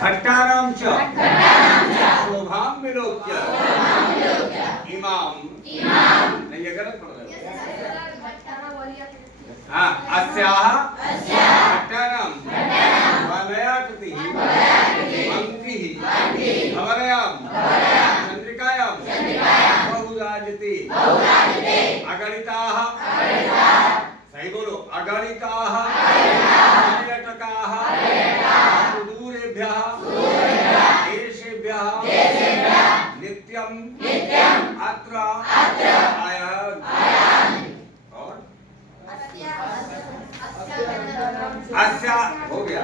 भट्टानां च शोभां विलोक्य इमाम नहीं ये गलत पढ़ रहे हाँ अस्याः भट्टानां वलयाकृतिः पंक्तिः धवलयां चंद्रिकायां बहुराजते अगणिताः सही बोलो अगणिताः पर्यटकाः सुदूरेभ्यः देशेभ्यः नित्यं अत्र आयान् और अस्या हो गया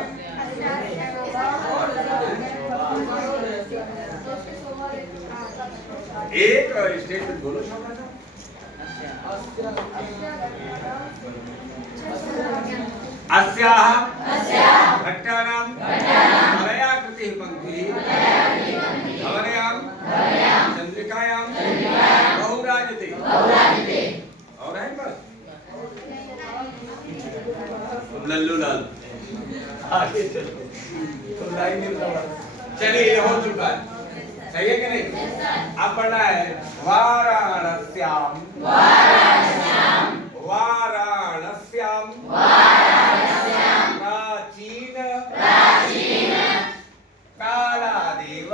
एक स्टेटमेंट बोलो अस्याः भट्टानां वलयाकृतिः पंक्तिः धवलयां चंद्रिकायां बहुराजते और है बस लल्लू लाल आगे चलो तो लाइन चलिए ये हो चुका है सही है कि नहीं अब पढ़ना है वाराणस्याम प्राचीन कालादेव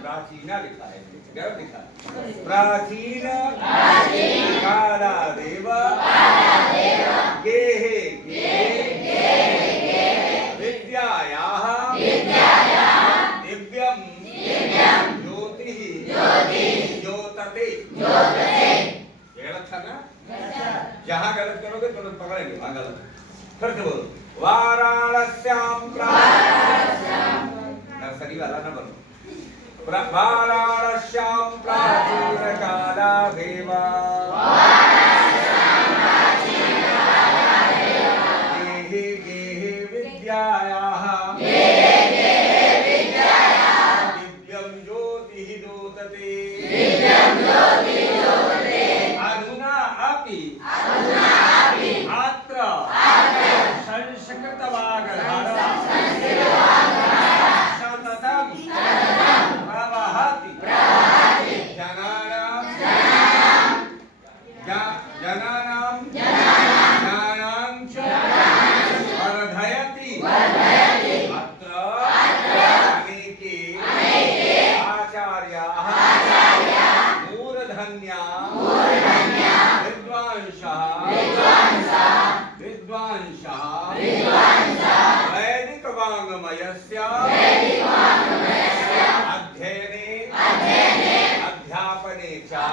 प्राचीना लिखा है क्या लिखा है प्राचीन कालादेव गेहे विद्यायाः दिव्यं ज्योतिः ज्योतते गलत था ना जहाँ गलत करोगे तुरंत पकड़ेंगे वहाँ गलत फिर से बोलो वाराणस्याम नर्सरी वाला ना बोलो वाराणस्याम प्राचीन कालादेव गेहे गेहे विद्यायाः दिव्यं ज्योतिः द्योतते अधुना अपि अत्र संस्कृतवागधारा सततं प्रवहति जनानां ज्ञानां च वर्धयति अत्र अनेके आचार्याः मूर्धन्याः विद्वांसः वैदिक वाङ्मयस्य अध्ययने अध्यापने च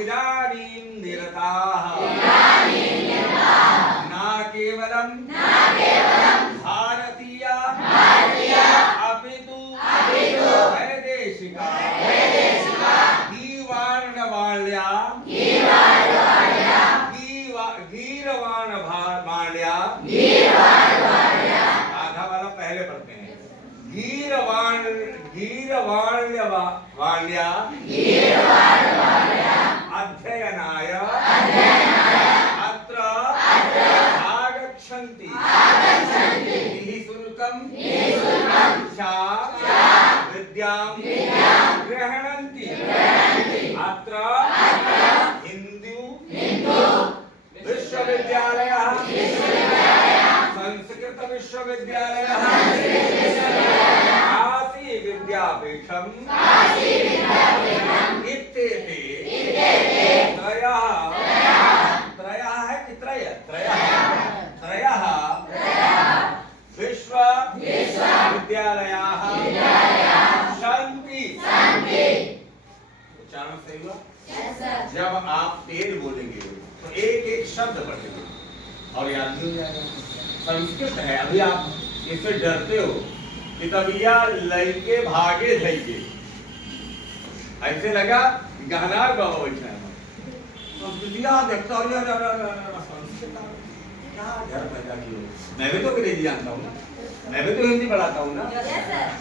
इदानीं निरताः न केवलं भारतीय अपितु वैदेशिका गीर्वाणमाल्या आधा वाला पहले पढ़ते हैं गीर्वाण्या अध्ययनाय अत्र आगच्छन्ति निःशुल्कं विद्यां गृह्णन्ति अत्र हिंदू विश्वविद्यालयः संस्कृत विश्वविद्यालयः काशी विद्यापीठम् इत्येते त्रयः है कि त्रयः विश्वविद्यालयाः सन्ति उच्चारण सही हुआ जब आप तेल बोलेंगे तो एक एक शब्द पढ़ेंगे और याद भी हो जाएगा संस्कृत है अभी आप इससे डरते हो कि तब या लड़के भागे जाइए ऐसे लगा गहनार बाबा बैठा है संस्कृतिया देखता हो संस्कृत क्या डर पैदा किया मैं भी तो अंग्रेजी जानता हूँ ना मैं भी तो हिंदी पढ़ाता हूँ ना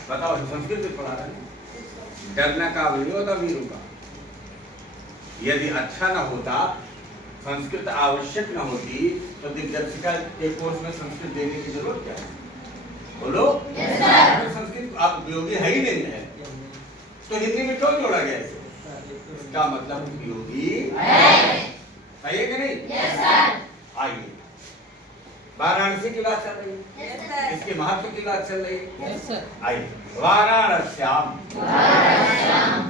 बताओ संस्कृत पढ़ा रहा है डरना का भी होता वीरों का यदि अच्छा ना होता संस्कृत आवश्यक न होती तो दिग्दर्शिका के कोर्स में संस्कृत देने की जरूरत क्या है बोलो अगर संस्कृत आप उपयोगी है ही नहीं है तो हिंदी में क्यों जोड़ा गया इसे? इसका मतलब उपयोगी सही है कि नहीं? आइए वाराणसी की बात चल रही है, इसके महत्व की बात चल रही है। आइए वाराणस्याम,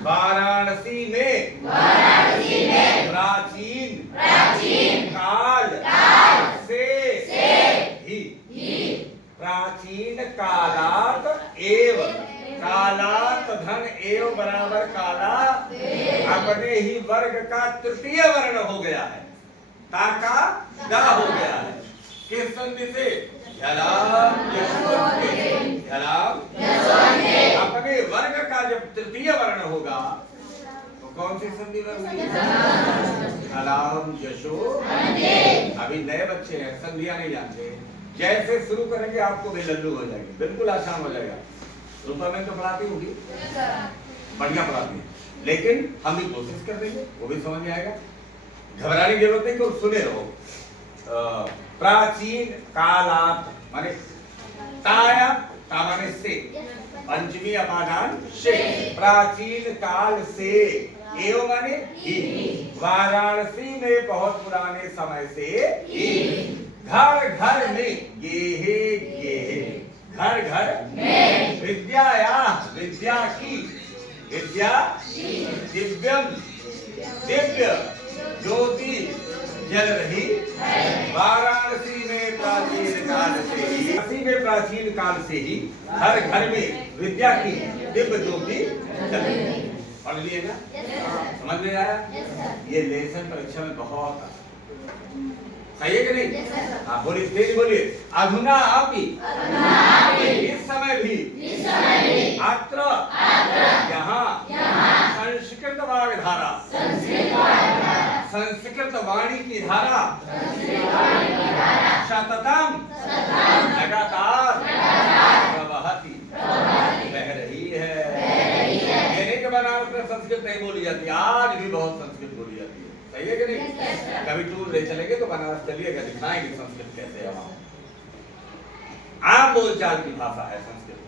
वाराणसी में प्राचीन काल से ही, प्राचीन कालात एव, कालात धन एव बराबर काला अपने ही वर्ग का तृतीय वर्ण हो गया है, ता का गा हो गया है। किस संधि से? अपने वर्ग का जब तृतीय वर्ण होगा तो कौन सी संधि होगी? झलाम यशो। अभी नए बच्चे हैं, संधियां नहीं जानते, जैसे शुरू करेंगे आपको भी लल्लू हो जाएंगे, बिल्कुल आसान हो जाएगा। रूपा में तो पढ़ाती होगी, बढ़िया पढ़ाती है, लेकिन हम भी कोशिश कर देंगे, वो भी समझ में आएगा, घबराने की जरूरत नहीं, कि सुने रहो। प्राचीन कालात माने ताया ता माने से, पंचमी अपादान से, प्राचीन काल से, एवं माने ही, वाराणसी में बहुत पुराने समय से ही, घर घर में गेहे गेहे, घर घर में विद्याया विद्या की, विद्या दिव्यम दिव्य ज्योति जल रही, वाराणसी में प्राचीन काल से ही, वाराणसी में प्राचीन काल से ही हर घर में विद्या की दिव्य ज्योति जल रही। पढ़ लिए ना? समझ में आया? ये लेसन परीक्षा में बहुत सही है कि नहीं? हाँ बोलिए, तेज बोलिए। अधुना अपि, इस समय भी, अत्र यहाँ संस्कृत वाग्धारा, संस्कृत वाणी की धारा, सततम लगातार प्रवहति बह रही है। ये नहीं कि बनारस में संस्कृत नहीं बोली जाती, आज भी बहुत संस्कृत बोली जाती है, सही है कि नहीं? कभी टूर ले चलेंगे तो बनारस चलिएगा, दिखाएंगे संस्कृत कैसे है वहाँ। आम बोलचाल की भाषा है संस्कृत,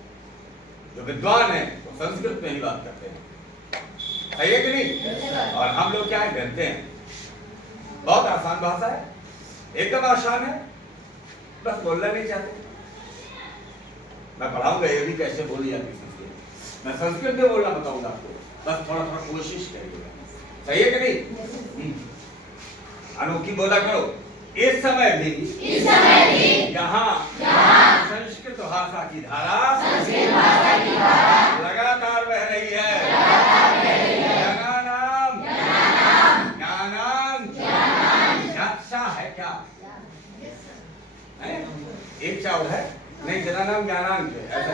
जो विद्वान है वो संस्कृत में ही बात करते हैं, सही है कि नहीं? और हम लोग क्या है, डरते हैं। बहुत आसान भाषा है, एकदम आसान है, बस बोलना नहीं चाहते। मैं पढ़ाऊंगा ये भी कैसे बोली जाती संस्कृत, मैं संस्कृत में बोलना बताऊंगा आपको, बस थोड़ा थोड़ा कोशिश करिएगा, सही है कि नहीं? अनोखी बोला करो। इस समय भी यहाँ संस्कृत भाषा की धारा लगातार बह रही है। ज्ञानानाम ज्ञानाम ज्ञात्सा है क्या है? एक चावल है नहीं, ज्ञानानाम ज्ञानान ऐसा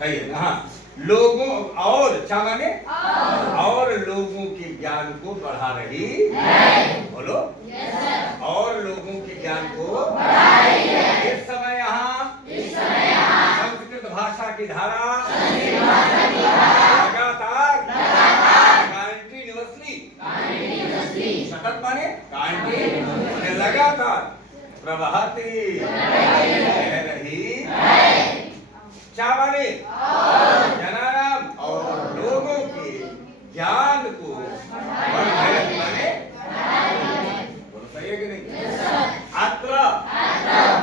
सही है। हाँ, लोगों और क्या माने, और लोगों के ज्ञान को बढ़ा रही है। बोलो और लोगों के ज्ञान को बढ़ा रही है। इस समय यहाँ संस्कृत भाषा की धारा लगातार कंटिन्यूअसली, सतत माने कंटिन्यूअसली, लगातार प्रवहती बह रही क्या माने, जनानाम और लोगों के ज्ञान को बढ़ाने, बोलो सही है कि नहीं? अत्र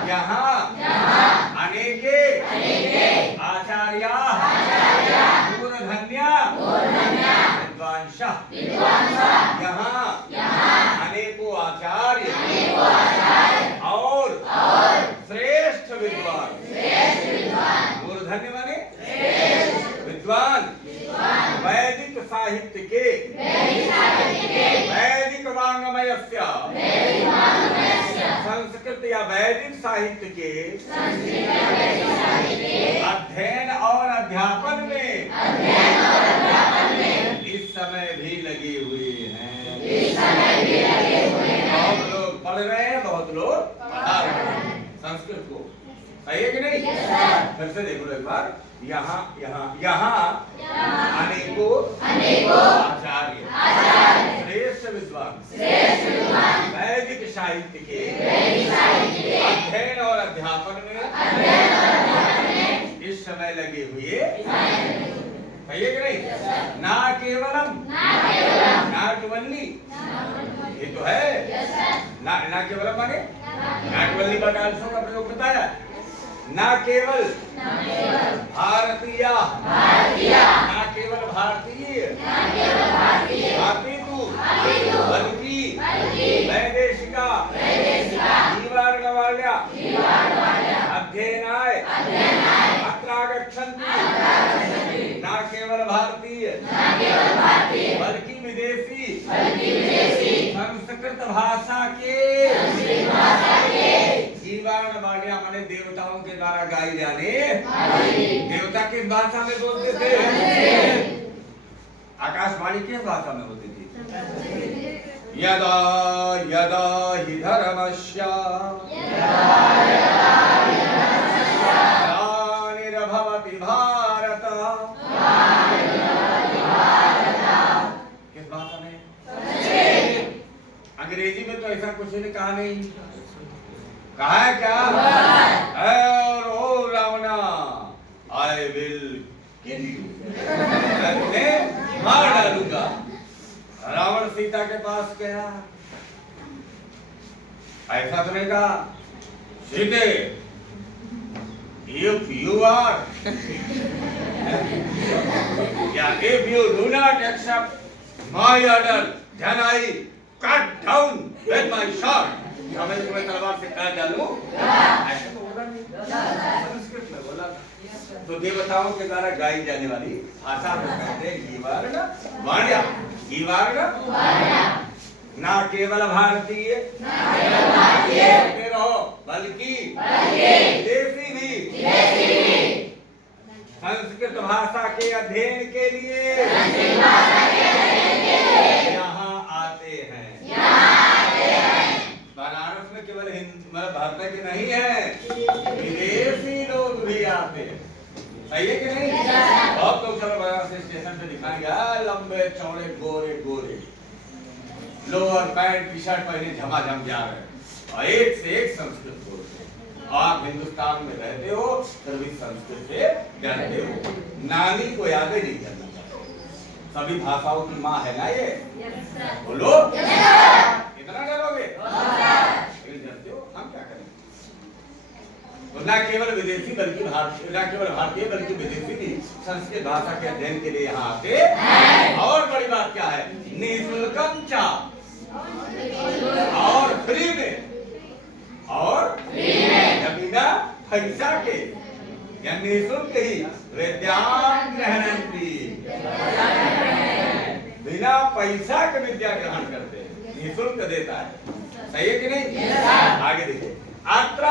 यहाँ अनेके आचार्या मूर्धन्या विद्वांसः, यहाँ अनेकों आचार्य और श्रेष्ठ विद्वान, मूर्धन्य माने विद्वान, वैदिक साहित्य के, वैदिक वाङ्मयस्य, संस्कृत या वैदिक साहित्य के अध्ययन और अध्यापन में इस समय भी लगे हुए हैं। बहुत लोग पढ़ रहे हैं, बहुत लोग पढ़ा रहे हैं संस्कृत को, सही है कि नहीं? फिर से देखो एक बार, यहाँ यहाँ यहाँ अनेकों आचार्य श्रेष्ठ विद्वान वैदिक साहित्य के अध्ययन और अध्यापन में में लगे हुए, सही है कि नहीं? ना केवलम, नाटवल्ली, ये तो है ना केवलम माने नाटवल्ली का डांसों का प्रयोग बताया। ना केवल भारतीय, ना केवल भारतीय अपितु बल्कि वैदेशिका जीवार्णवाल्या अध्ययनाय अत्र आगच्छन्ति। ना केवल भारतीय बल्कि विदेशी संस्कृत भाषा के जीवार्णवाल्या माने देवताओं के द्वारा गाई जाने, देवता किस भाषा में बोलते थे? आकाशवाणी किस भाषा में होती थी? यदा यदा हि धर्मस्य ग्लानिर्भवति भारत, किस भाषा में? अंग्रेजी में तो ऐसा कुछ ने कहा नहीं। कहा है क्या? और ओ रावणा, आई विल किल यू, मैं तुम्हें मार डालूंगा। रावण सीता के पास गया, ऐसा तो नहीं कहा सीते if you are if you do not accept my order then I cut down with my sword, मैं तुम्हें तलवार से काट डालूं, ऐसा तो होगा नहीं। संस्कृत में बोला। तो देवताओं के द्वारा गाई जाने वाली भाषा को कहते हैं गीवार्णवाण्या। गीवार्णवाण्या ना केवल भारतीय रहो बल्कि विदेशी भी संस्कृत भाषा के अध्ययन के लिए यहाँ आते हैं। बनारस में केवल मतलब भारत के नहीं है, विदेशी लोग भी आते हैं। सही है कि नहीं? अब तो चलो बनारस स्टेशन पे दिखा गया, लंबे चौड़े गोरे गोरे लोअर पैंट टी शर्ट पहने झमाझम जा रहे हैं और एक से एक संस्कृत बोलते हैं। आप हिंदुस्तान में रहते हो फिर भी संस्कृत से डरते हो, नानी को याद ही नहीं करना चाहते। सभी भाषाओं की माँ है ना ये, बोलो इतना डरोगे? डरते हो, हम क्या करें? तो ना केवल विदेशी बल्कि भारतीय, ना केवल भारतीय बल्कि विदेशी भी संस्कृत भाषा के अध्ययन के लिए यहाँ आते हैं। और बड़ी बात क्या है? निःशुल्कम चा, और फ्री में, और बिना पैसा के या निःशुल्क ही विद्यान ग्रहणन्ति, बिना पैसा के विद्या ग्रहण करते हैं, निःशुल्क देता है। सही है कि नहीं? आगे देखिए, अत्र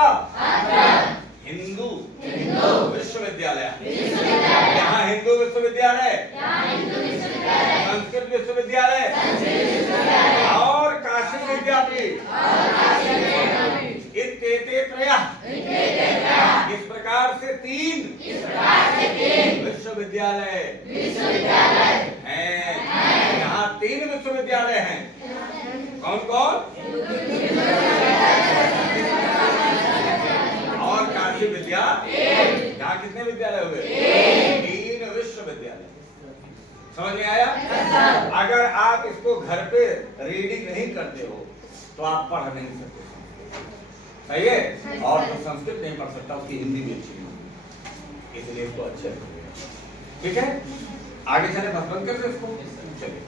हिंदू विश्वविद्यालय, यहाँ हिंदू विश्वविद्यालय, संस्कृत विश्वविद्यालय और काशी विद्यापीठ, इत्येते त्रयः, इस प्रकार से तीन विश्वविद्यालय हैं। यहाँ तीन विश्वविद्यालय हैं। कौन कौन? और काशी विद्या, यहाँ कितने विद्यालय हुए? तीन विश्वविद्यालय। समझ में आया? अगर आप इसको घर पे रीडिंग नहीं करते हो तो आप पढ़ नहीं सकते। सही है? और जो संस्कृत नहीं पढ़ सकता उसकी हिंदी भी अच्छी नहीं, इसलिए इसको अच्छे। ठीक है, आगे चले, बस बंद कर दो इसको। चलिए।